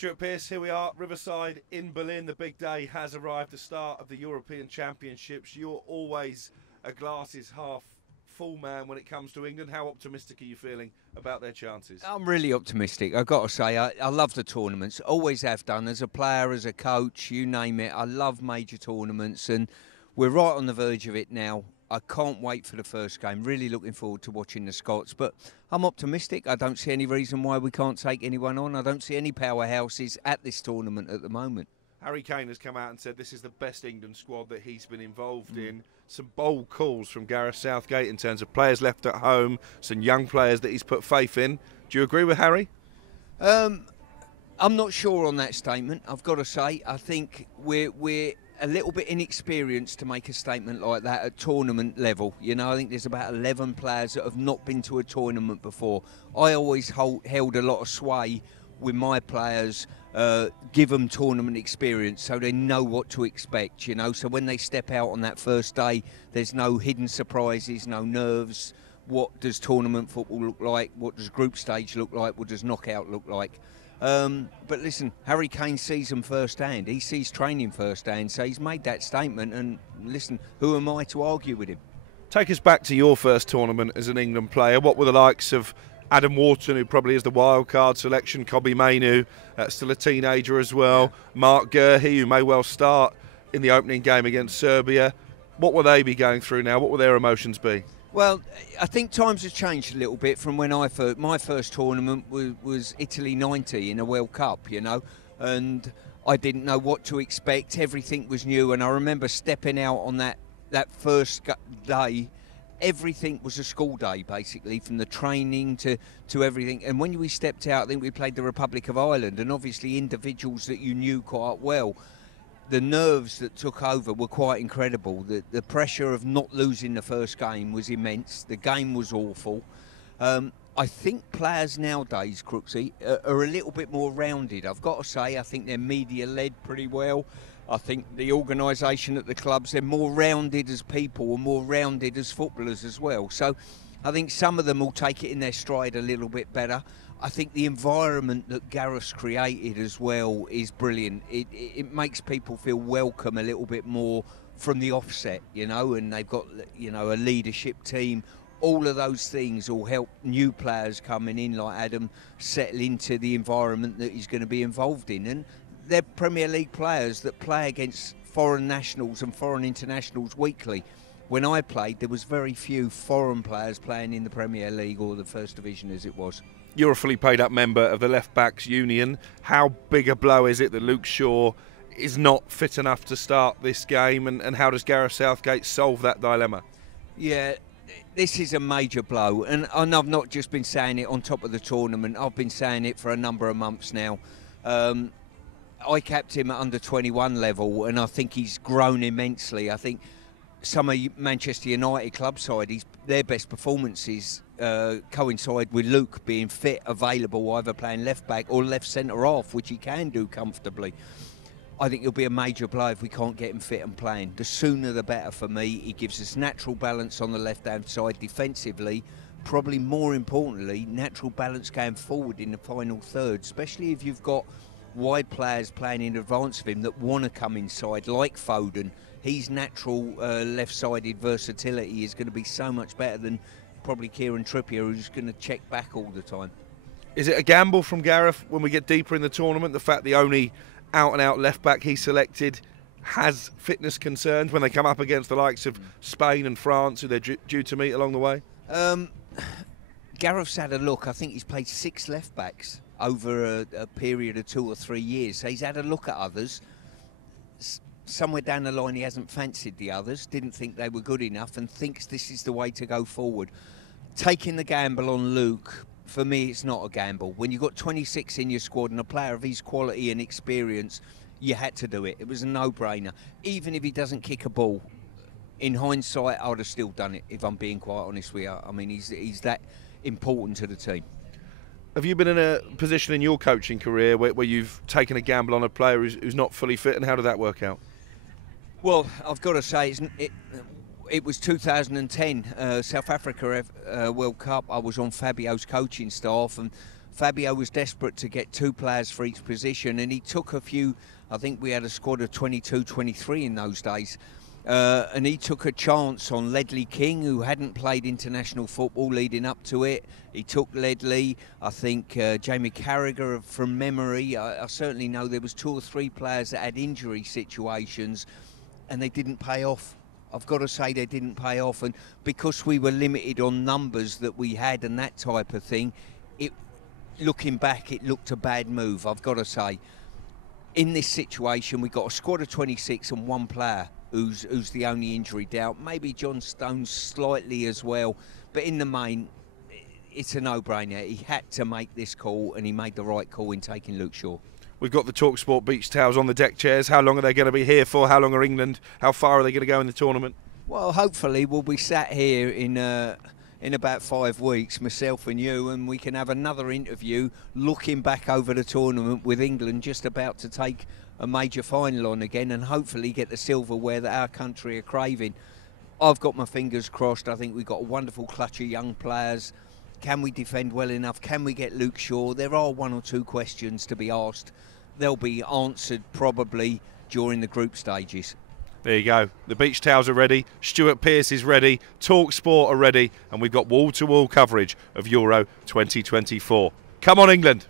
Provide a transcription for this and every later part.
Stuart Pearce, here we are, Riverside in Berlin. The big day has arrived, the start of the European Championships. You're always a glasses half full man when it comes to England. How optimistic are you feeling about their chances? I'm really optimistic. I've got to say, I love the tournaments. Always have done. As a player, as a coach, you name it. I love major tournaments, and we're right on the verge of it now. I can't wait for the first game. Really looking forward to watching the Scots. But I'm optimistic. I don't see any reason why we can't take anyone on. I don't see any powerhouses at this tournament at the moment. Harry Kane has come out and said this is the best England squad that he's been involved in. Some bold calls from Gareth Southgate in terms of players left at home, some young players that he's put faith in. Do you agree with Harry? I'm not sure on that statement, I've got to say. I think we're a little bit inexperienced to make a statement like that at tournament level. You know, I think there's about 11 players that have not been to a tournament before. I always held a lot of sway with my players, give them tournament experience so they know what to expect, you know. So when they step out on that first day, there's no hidden surprises, no nerves. What does tournament football look like? What does group stage look like? What does knockout look like? But listen, Harry Kane sees them firsthand. He sees training firsthand, so he's made that statement. And listen, who am I to argue with him? Take us back to your first tournament as an England player. What were the likes of Adam Wharton, who probably is the wild card selection, Kobbie Mainoo, still a teenager as well, Mark Gurhey, who may well start in the opening game against Serbia. What will they be going through now? What will their emotions be? Well, I think times have changed a little bit from when my first tournament was Italy 90 in a World Cup, you know, and I didn't know what to expect. Everything was new, and I remember stepping out on that first day. Everything was a school day, basically, from the training to everything. And when we stepped out, I think we played the Republic of Ireland, and obviously individuals that you knew quite well. The nerves that took over were quite incredible. The pressure of not losing the first game was immense. The game was awful. I think players nowadays, Crooksy, are a little bit more rounded. I've got to say, I think they're media-led pretty well. I think the organisation at the clubs, they're more rounded as people and more rounded as footballers as well. So I think some of them will take it in their stride a little bit better. I think the environment that Gareth's created as well is brilliant. It makes people feel welcome a little bit more from the offset, you know, and they've got, you know, a leadership team. All of those things will help new players coming in like Adam settle into the environment that he's going to be involved in. And they're Premier League players that play against foreign nationals and foreign internationals weekly. When I played, there was very few foreign players playing in the Premier League or the First Division as it was. You're a fully paid up member of the Left Backs Union. How big a blow is it that Luke Shaw is not fit enough to start this game, and how does Gareth Southgate solve that dilemma? Yeah, this is a major blow, and I've not just been saying it on top of the tournament. I've been saying it for a number of months now. I capped him at under 21 level, and I think he's grown immensely. I think some of Manchester United club side, their best performances coincide with Luke being fit, available, either playing left back or left centre half, which he can do comfortably. I think it'll be a major blow if we can't get him fit and playing. The sooner the better for me. He gives us natural balance on the left-hand side defensively. Probably more importantly, natural balance going forward in the final third, especially if you've got wide players playing in advance of him that want to come inside, like Foden. His natural left-sided versatility is going to be so much better than probably Kieran Trippier, who's going to check back all the time. Is it a gamble from Gareth when we get deeper in the tournament, the fact the only out-and-out left-back he selected has fitness concerns when they come up against the likes of Spain and France, who they're due to meet along the way? Gareth's had a look. I think he's played 6 left-backs over a period of 2 or 3 years. So he's had a look at others. Somewhere down the line he hasn't fancied the others, didn't think they were good enough, and thinks this is the way to go forward. Taking the gamble on Luke, for me, it's not a gamble. When you've got 26 in your squad and a player of his quality and experience, you had to do it. It was a no-brainer. Even if he doesn't kick a ball, in hindsight, I would have still done it, if I'm being quite honest with you. I mean, he's that important to the team. Have you been in a position in your coaching career where you've taken a gamble on a player who's not fully fit, and how did that work out? Well, I've got to say, it was 2010, South Africa World Cup. I was on Fabio's coaching staff, and Fabio was desperate to get 2 players for each position, and he took a few. I think we had a squad of 22, 23 in those days. And he took a chance on Ledley King, who hadn't played international football leading up to it. He took Ledley. I think Jamie Carragher, from memory, I certainly know there was 2 or 3 players that had injury situations, and they didn't pay off. I've got to say they didn't pay off, and because we were limited on numbers that we had and that type of thing, looking back, it looked a bad move, I've got to say. In this situation, we got a squad of 26 and 1 player who's the only injury doubt. Maybe John Stones slightly as well, but in the main, it's a no-brainer. He had to make this call, and he made the right call in taking Luke Shaw. We've got the talkSPORT beach towels on the deck chairs. How long are they going to be here for? How long are England? How far are they going to go in the tournament? Well, hopefully we'll be sat here in about 5 weeks, myself and you, and we can have another interview looking back over the tournament with England just about to take a major final on again, and hopefully get the silverware that our country are craving. I've got my fingers crossed. I think we've got a wonderful clutch of young players. Can we defend well enough? Can we get Luke Shaw? There are 1 or 2 questions to be asked. They'll be answered probably during the group stages. There you go. The beach towels are ready. Stuart Pearce is ready. talkSPORT are ready. And we've got wall-to-wall coverage of Euro 2024. Come on, England.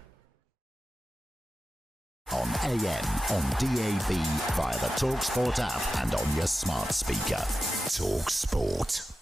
On AM, on DAB, via the talkSPORT app and on your smart speaker. talkSPORT.